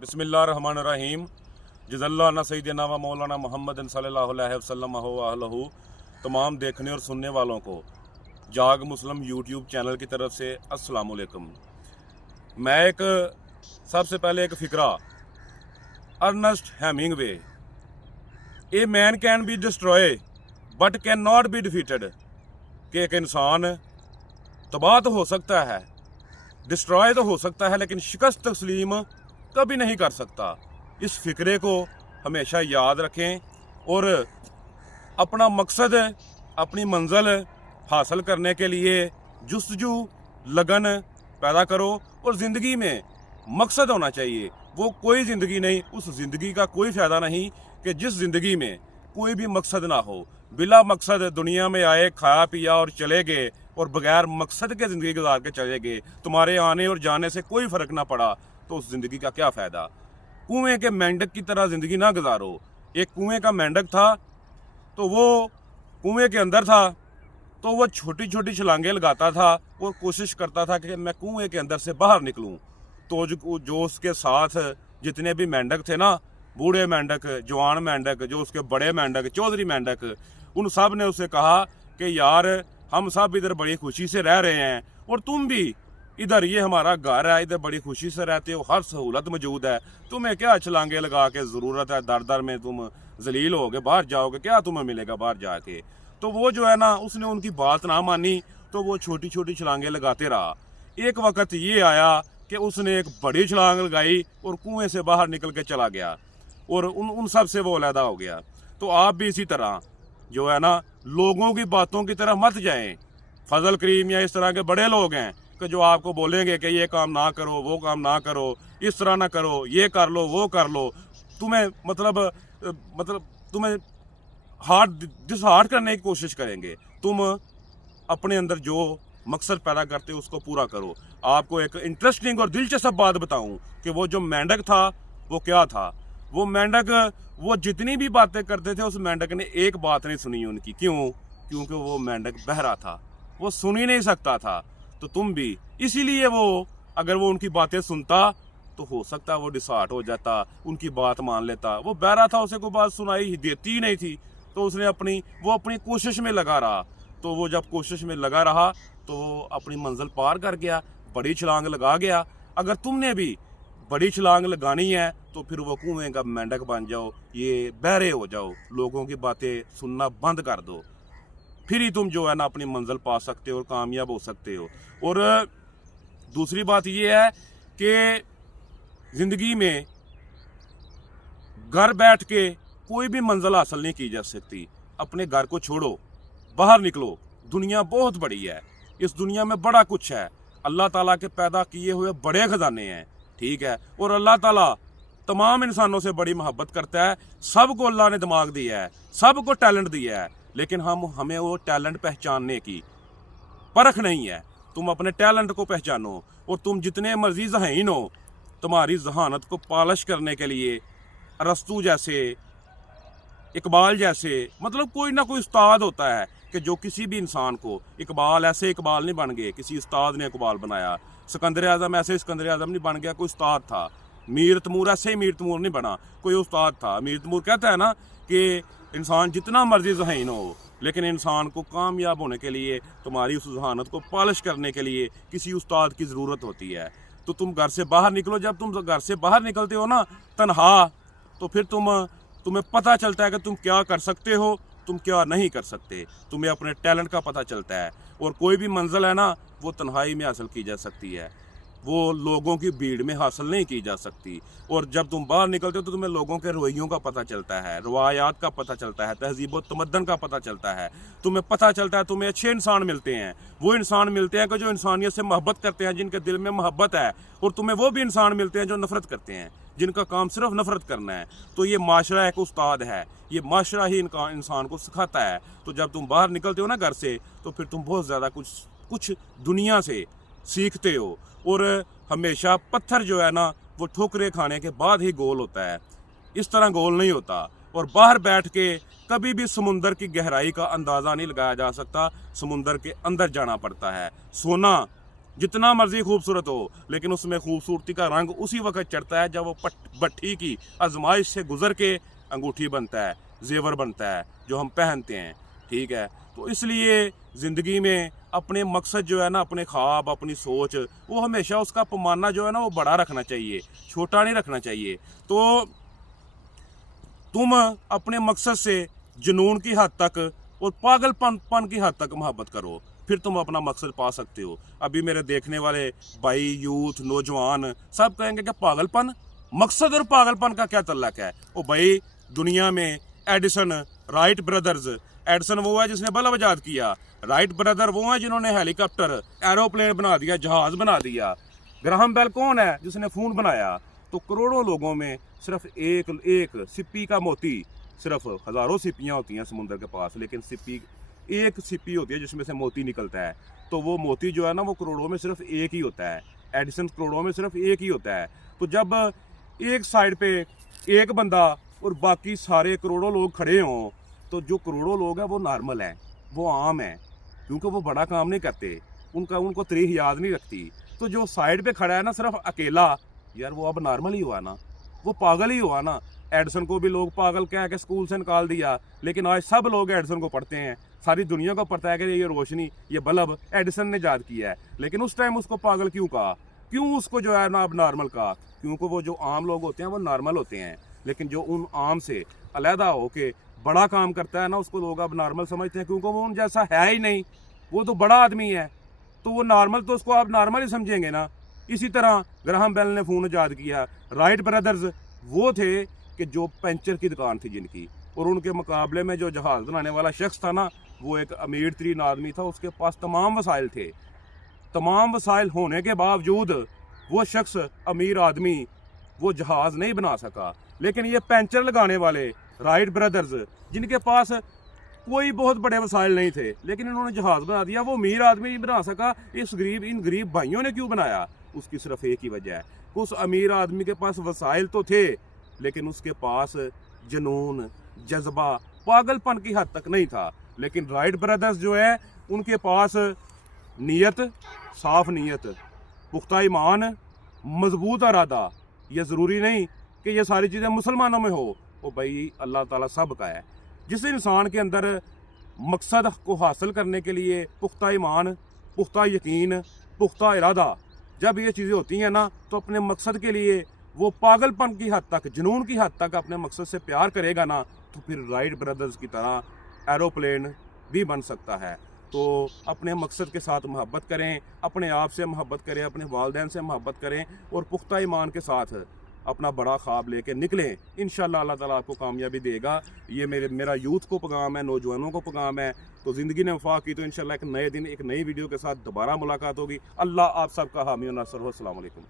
बिस्मिल्लाहिर्रहमानिर्रहीम। जज़ल्लाना सय्यदना व मौलाना मोहम्मद सल्लल्लाहु अलैहि वसल्लम अलहु। तमाम देखने और सुनने वालों को जाग मुस्लिम यूट्यूब चैनल की तरफ से अस्सलाम वालेकुम। मैं सबसे पहले एक फ़िक्रा, Ernest Hemingway, a man can be destroy but can not be defeated, कि एक इंसान तबाह तो हो सकता है, डिस्ट्रॉय तो हो सकता है, लेकिन शिकस्त तस्लीम कभी नहीं कर सकता। इस फिक्रे को हमेशा याद रखें और अपना मकसद, अपनी मंजिल हासिल करने के लिए जुस्तजू, लगन पैदा करो। और ज़िंदगी में मकसद होना चाहिए। वो कोई ज़िंदगी नहीं, उस ज़िंदगी का कोई फ़ायदा नहीं कि जिस ज़िंदगी में कोई भी मकसद ना हो। बिला मकसद दुनिया में आए, खाया पिया और चले गए, और बगैर मकसद के ज़िंदगी गुजार के चले गए, तुम्हारे आने और जाने से कोई फ़र्क ना पड़ा, तो उस ज़िंदगी का क्या फ़ायदा। कुएं के मेंढक की तरह ज़िंदगी ना गुजारो। एक कुएं का मेंढक था, तो वो कुएं के अंदर था, तो वो छोटी छोटी छलांगें लगाता था और कोशिश करता था कि मैं कुएं के अंदर से बाहर निकलूं। तो जो उसके साथ जितने भी मेंढक थे ना, बूढ़े मेंढक, जवान मेंढक, जो उसके बड़े मेंढक, चौधरी मेंढक, उन सब ने उसे कहा कि यार, हम सब इधर बड़ी खुशी से रह रहे हैं और तुम भी इधर, ये हमारा घर है, इधर बड़ी खुशी से रहते हो, हर सहूलत मौजूद है, तुम्हें क्या छलांगे लगा के ज़रूरत है, दर दर में तुम जलील होगे, बाहर जाओगे, क्या तुम्हें मिलेगा बाहर जाके। तो वो जो है ना, उसने उनकी बात ना मानी, तो वो छोटी छोटी छलांगे लगाते रहा। एक वक्त ये आया कि उसने एक बड़ी छलांग लगाई और कुएं से बाहर निकल के चला गया और उन सब से वो अलहदा हो गया। तो आप भी इसी तरह जो है ना, लोगों की बातों की तरह मत जाएं। फजल करीम या इस तरह के बड़े लोग हैं कि जो आपको बोलेंगे कि ये काम ना करो, वो काम ना करो, इस तरह ना करो, ये कर लो, वो कर लो, तुम्हें मतलब तुम्हें डिसहार्ट करने की कोशिश करेंगे। तुम अपने अंदर जो मकसद पैदा करते हो उसको पूरा करो। आपको एक इंटरेस्टिंग और दिलचस्प बात बताऊं कि वो जो मेंढक था वो क्या था। वो मेंढक, वो जितनी भी बातें करते थे, उस मेंढक ने एक बात नहीं सुनी उनकी। क्यों? क्योंकि वो मेंढक बहरा था, वो सुन ही नहीं सकता था। तो तुम भी इसीलिए, वो अगर वो उनकी बातें सुनता तो हो सकता वो डिसहार्ट हो जाता, उनकी बात मान लेता। वो बहरा था, उसे कोई बात सुनाई देती ही नहीं थी, तो उसने अपनी कोशिश में लगा रहा। तो वो जब कोशिश में लगा रहा तो वो अपनी मंजिल पार कर गया, बड़ी छलांग लगा गया। अगर तुमने भी बड़ी छलांग लगानी है तो फिर वो कुएं का मेंढक बन जाओ, ये बहरे हो जाओ, लोगों की बातें सुनना बंद कर दो, फिर ही तुम जो है ना अपनी मंजिल पा सकते हो और कामयाब हो सकते हो। और दूसरी बात ये है कि ज़िंदगी में घर बैठ के कोई भी मंजिल हासिल नहीं की जा सकती। अपने घर को छोड़ो, बाहर निकलो। दुनिया बहुत बड़ी है, इस दुनिया में बड़ा कुछ है। अल्लाह ताला के पैदा किए हुए बड़े खजाने हैं, ठीक है। और अल्लाह ताला तमाम इंसानों से बड़ी मोहब्बत करता है। सबको अल्लाह ने दिमाग दिया है, सबको टैलेंट दिया है, लेकिन हमें वो टैलेंट पहचानने की परख नहीं है। तुम अपने टैलेंट को पहचानो, और तुम जितने मर्जी ज़हीन हो, तुम्हारी जहानत को पॉलिश करने के लिए अरस्तू जैसे, इकबाल जैसे, मतलब कोई ना कोई उस्ताद होता है कि जो किसी भी इंसान को, इकबाल ऐसे इकबाल नहीं बन गए, किसी उस्ताद ने इकबाल बनाया। सिकंदर आज़म ऐसे सिकंदर आज़म नहीं बन गया, कोई उस्ताद था। मीर तैमूर ऐसे ही मीर तैमूर नहीं बना, कोई उस्ताद था। मीर तैमूर कहता है ना कि इंसान जितना मर्जी ज़हीन हो, लेकिन इंसान को कामयाब होने के लिए, तुम्हारी उस जहानत को पॉलिश करने के लिए किसी उस्ताद की ज़रूरत होती है। तो तुम घर से बाहर निकलो। जब तुम घर से बाहर निकलते हो ना तन्हा, तो फिर तुम्हें पता चलता है कि तुम क्या कर सकते हो, तुम क्या नहीं कर सकते। तुम्हें अपने टैलेंट का पता चलता है। और कोई भी मंजिल है ना, वो तन्हाई में हासिल की जा सकती है, वो लोगों की भीड़ में हासिल नहीं की जा सकती। और जब तुम बाहर निकलते हो तो तुम्हें लोगों के रवैयों का पता चलता है, रवायात का पता चलता है, तहजीब व तमद्दन का पता चलता है। तुम्हें पता चलता है, तुम्हें अच्छे इंसान मिलते हैं, वो इंसान मिलते हैं कि जो इंसानियत से मोहब्बत करते हैं, जिनके दिल में मोहब्बत है। और तुम्हें वो भी इंसान मिलते हैं जो नफरत करते हैं, जिनका काम सिर्फ नफरत करना है। तो ये माशरा एक उस्ताद है, ये माशरा ही इनका इंसान को सिखाता है। तो जब तुम बाहर निकलते हो ना घर से, तो फिर तुम बहुत ज़्यादा कुछ दुनिया से सीखते हो। और हमेशा पत्थर जो है ना, वो ठोकरे खाने के बाद ही गोल होता है, इस तरह गोल नहीं होता। और बाहर बैठ के कभी भी समुंदर की गहराई का अंदाज़ा नहीं लगाया जा सकता, समुंदर के अंदर जाना पड़ता है। सोना जितना मर्जी खूबसूरत हो, लेकिन उसमें खूबसूरती का रंग उसी वक्त चढ़ता है जब वो भट्ठी की आजमाइश से गुजर के अंगूठी बनता है, जेवर बनता है जो हम पहनते हैं। ठीक है, तो इसलिए ज़िंदगी में अपने मकसद जो है ना, अपने ख्वाब, अपनी सोच, वो हमेशा उसका पैमाना जो है ना वो बड़ा रखना चाहिए, छोटा नहीं रखना चाहिए। तो तुम अपने मकसद से जुनून की हद तक और पागलपन की हद तक मोहब्बत करो, फिर तुम अपना मकसद पा सकते हो। अभी मेरे देखने वाले भाई, यूथ, नौजवान सब कहेंगे कि पागलपन, मकसद और पागलपन का क्या तल्लक है। ओ भाई, दुनिया में एडिसन, राइट ब्रदर्स, एडिसन वो है जिसने बल्ब इजाद किया, राइट ब्रदर वो है जिन्होंने हेलीकॉप्टर, एरोप्लेन बना दिया, जहाज बना दिया। ग्राहम बेल कौन है जिसने फ़ोन बनाया। तो करोड़ों लोगों में सिर्फ एक सिप्पी का मोती, सिर्फ हज़ारों सिप्पियाँ होती हैं समुद्र के पास, लेकिन सिप्पी, एक सिप्पी होती है जिसमें से मोती निकलता है। तो वो मोती जो है ना वो करोड़ों में सिर्फ एक ही होता है, एडिसन करोड़ों में सिर्फ एक ही होता है। तो जब एक साइड पे एक बंदा और बाकी सारे करोड़ों लोग खड़े हों, तो जो करोड़ों लोग हैं वो नॉर्मल हैं, वो आम हैं, क्योंकि वो बड़ा काम नहीं करते, उनको तारीख याद नहीं रखती। तो जो साइड पे खड़ा है ना सिर्फ अकेला, यार वो अब नॉर्मल ही हुआ ना, वो पागल ही हुआ ना। एडिसन को भी लोग पागल कह के स्कूल से निकाल दिया, लेकिन आज सब लोग एडिसन को पढ़ते हैं, सारी दुनिया को पता है कि ये रोशनी, ये बल्ब एडिसन ने ईजाद किया है। लेकिन उस टाइम उसको पागल क्यों कहा, क्यों उसको जो है ना अब नॉर्मल कहा? क्योंकि वो जो आम लोग होते हैं वो नॉर्मल होते हैं, लेकिन जो उन आम से अलहदा होके बड़ा काम करता है ना, उसको लोग अब नॉर्मल समझते हैं, क्योंकि वो उन जैसा है ही नहीं, वो तो बड़ा आदमी है, तो वो नॉर्मल, तो उसको आप नॉर्मल ही समझेंगे ना। इसी तरह ग्राहम बेल ने फ़ोन ईजाद किया। राइट ब्रदर्स वो थे कि जो पंचर की दुकान थी जिनकी, और उनके मुकाबले में जो जहाज़ बनाने वाला शख्स था ना, वो एक अमीर तरीन आदमी था, उसके पास तमाम वसाइल थे। तमाम वसाइल होने के बावजूद वो शख्स, अमीर आदमी, वो जहाज़ नहीं बना सका। लेकिन ये पंचर लगाने वाले राइट ब्रदर्स, जिनके पास कोई बहुत बड़े वसाइल नहीं थे, लेकिन इन्होंने जहाज़ बना दिया, वो अमीर आदमी नहीं बना सका, इन गरीब भाइयों ने क्यों बनाया? उसकी सिर्फ एक ही वजह है, उस अमीर आदमी के पास वसाइल तो थे, लेकिन उसके पास जुनून, जज्बा, पागलपन की हद तक नहीं था। लेकिन राइट ब्रदर्स जो है, उनके पास नीयत, साफ नीयत, पुख्ता ईमान, मजबूत इरादा। ये ज़रूरी नहीं कि ये सारी चीज़ें मुसलमानों में हो, वो भाई अल्लाह ताला सब का है। जिस इंसान के अंदर मकसद को हासिल करने के लिए पुख्ता ईमान, पुख्ता यकीन, पुख्ता इरादा, जब ये चीज़ें होती हैं ना, तो अपने मकसद के लिए वो पागलपन की हद तक, जुनून की हद तक अपने मकसद से प्यार करेगा ना, तो फिर राइट ब्रदर्स की तरह एरोप्लेन भी बन सकता है। तो अपने मकसद के साथ मोहब्बत करें, अपने आप से मोहब्बत करें, अपने वालिदैन से मोहब्बत करें, और पुख्ता ईमान के साथ अपना बड़ा ख्वाब लेके निकलें। इंशाल्लाह अल्लाह ताला आपको कामयाबी देगा। ये मेरा यूथ को पैगाम है, नौजवानों को पैगाम है। तो ज़िंदगी ने वफा की तो इंशाल्लाह एक नए दिन, एक नई वीडियो के साथ दोबारा मुलाकात होगी। अल्लाह आप सबका हामी और नासर हो। अस्सलाम वालेकुम।